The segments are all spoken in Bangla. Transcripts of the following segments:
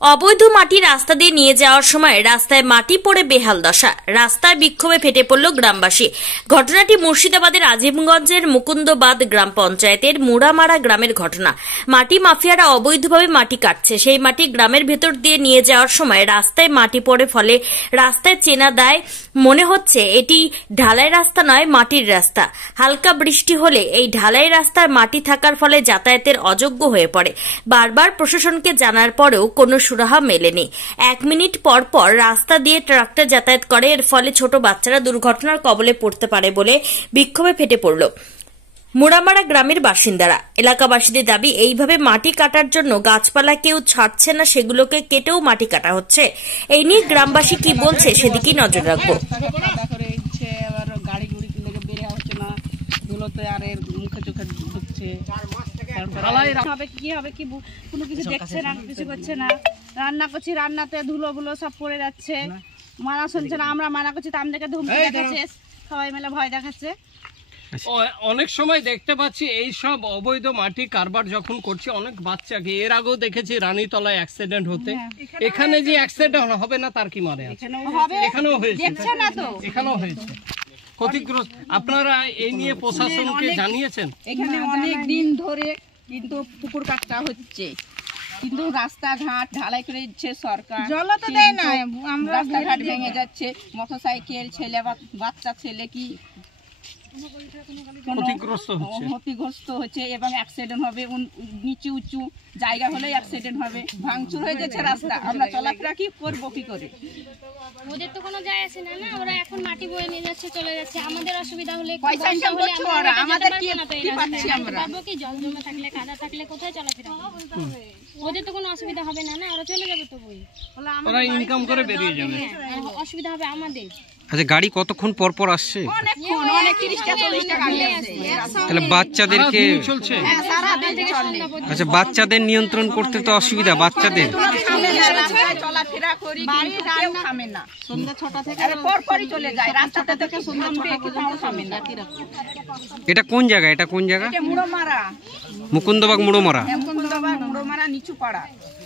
অবৈধ মাটি রাস্তা দিয়ে নিয়ে যাওয়ার সময় রাস্তায় মাটি পড়ে বেহাল দশা, রাস্তায় বিক্ষোভে ফেটে পড়ল গ্রামবাসী। ঘটনাটি মুর্শিদাবাদের আজিমগঞ্জের মুকুন্দবাদ গ্রাম পঞ্চায়েতের মুড়ামারা গ্রামের ঘটনা। মাটি মাফিয়ারা অবৈধভাবে মাটি কাটছে, সেই মাটি গ্রামের ভেতর দিয়ে নিয়ে যাওয়ার সময় রাস্তায় মাটি পড়ে, ফলে রাস্তায় চেনা দেয় মনে হচ্ছে এটি ঢালাই রাস্তা নয়, মাটির রাস্তা। হালকা বৃষ্টি হলে এই ঢালাই রাস্তার মাটি থাকার ফলে যাতায়াতের অযোগ্য হয়ে পড়ে। বারবার প্রশাসনকে জানার পরেও কোনো সুরাহা মেলেনি। 1 মিনিট পর পর রাস্তা দিয়ে ট্রাক্টর যাতায়াত করে, এর ফলে ছোট বাচ্চারা দুর্ঘটনার কবলে পড়তে পারে বলে বিক্ষোভে ফেটে পড়ল মুড়ামারা গ্রামের বাসিন্দারা। এলাকাবাসীদের দাবি, এইভাবে মাটি কাটার জন্য গাছপালা কেউ ছাড়ছে না, সেগুলোকে কেটেও মাটি কাটা হচ্ছে। এই নিয়ে গ্রামবাসী কি বলছে সেদিকেই নজর রাখবো। রান্না করছি, রান্নাতে ধুলো বুলো সব পড়ে যাচ্ছে, মানা শুনছে না, আমরা মানা করছি, তামদেরকে ধমকি দেখাচ্ছে, সবাই মিলে ভয় দেখাচ্ছে। অনেক সময় দেখতে পাচ্ছি এই সব অবৈধ মাটি কারবার যখন করছে অনেক বাচ্চাকে, এর আগেও দেখেছি রানীতলায় অ্যাক্সিডেন্ট হতে। এখানে যে অ্যাক্সিডেন্ট হবে না তার কি মানে আছে? এখানেও হয়েছে, এখানেও হয়েছে ক্ষতিগ্রস্ত। আপনারা এই নিয়ে প্রশাসনকে জানিয়েছেন? এখানে অনেক দিন ধরে কিন্তু পুকুর কাটা হচ্ছে, কিন্তু রাস্তাঘাট ঢালাই করে দিচ্ছে সরকার, জল তো দেয় না, আমরা রাস্তাঘাট ভেঙে যাচ্ছে, মোটরসাইকেল ছেলে বাচ্চা ছেলে কি ক্ষতিগ্রস্ত হচ্ছে এবং অ্যাক্সিডেন্ট হবে। নিচু উঁচু জায়গা হলে অ্যাক্সিডেন্ট হবে, ভাঙচুর হয়ে যাচ্ছে রাস্তা, আমরা চলাফেরা কি করবো, কি করে? ওদের তো কোনো যায় আসে না, ওরা এখন মাটি বয়ে নিয়ে যাচ্ছে, চলে যাচ্ছে। আমাদের অসুবিধা হলে পয়সা ইনকাম করছে ওরা, আমাদের কি পাচ্ছি আমরা? পাবো কি? জল জমে থাকলে, কাদা থাকলে কোথায় চলাফেরা? ওদের তো কোনো অসুবিধা হবে না, ওরা চলে যাবে, তো বই ওরা ইনকাম করে বেরিয়ে যাবে, অসুবিধা হবে আমাদের। আচ্ছা, গাড়ি কতক্ষণ পর পর আসছে? তাহলে বাচ্চাদেরকে চলছে। আচ্ছা, বাচ্চাদের নিয়ন্ত্রণ করতে তো অসুবিধা, বাচ্চাদের চলাফেরা করি, কেউ থামে না, সন্ধ্যা 6টা থেকে পরপরই চলে যায়, রাত 6টা থেকে সন্ধ্যা 6টা পর্যন্ত থামে না। এটা কোন জায়গা? এটা কোন জায়গা? এটা মুড়ামারা, মুকুন্দবাগ মুড়ামারা, মুড়ামারা নিচু পাড়া।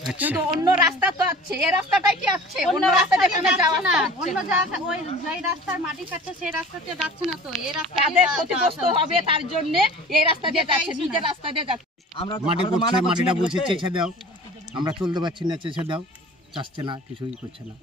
আচ্ছা, কিন্তু অন্য রাস্তা তো আছে, এই রাস্তাটাই কি আছে? অন্য রাস্তা যেখানে যাওয়া না, অন্য জায়গা ওই যেই রাস্তার মাটি কাটছে সেই রাস্তাতে যাচ্ছে না, তো এই রাস্তাতে ক্ষতিগ্রস্ত হবে, তার জন্য এই রাস্তা দিয়ে যাচ্ছে, নিজের রাস্তা দিয়ে যাচ্ছে। আমরা মাটি করছে, মাটিটা বলছে চেঁচে দাও, আমরা চলতে পারছি না, চেঁচে দাও, চাচ্ছে না, কিছুই করছে না।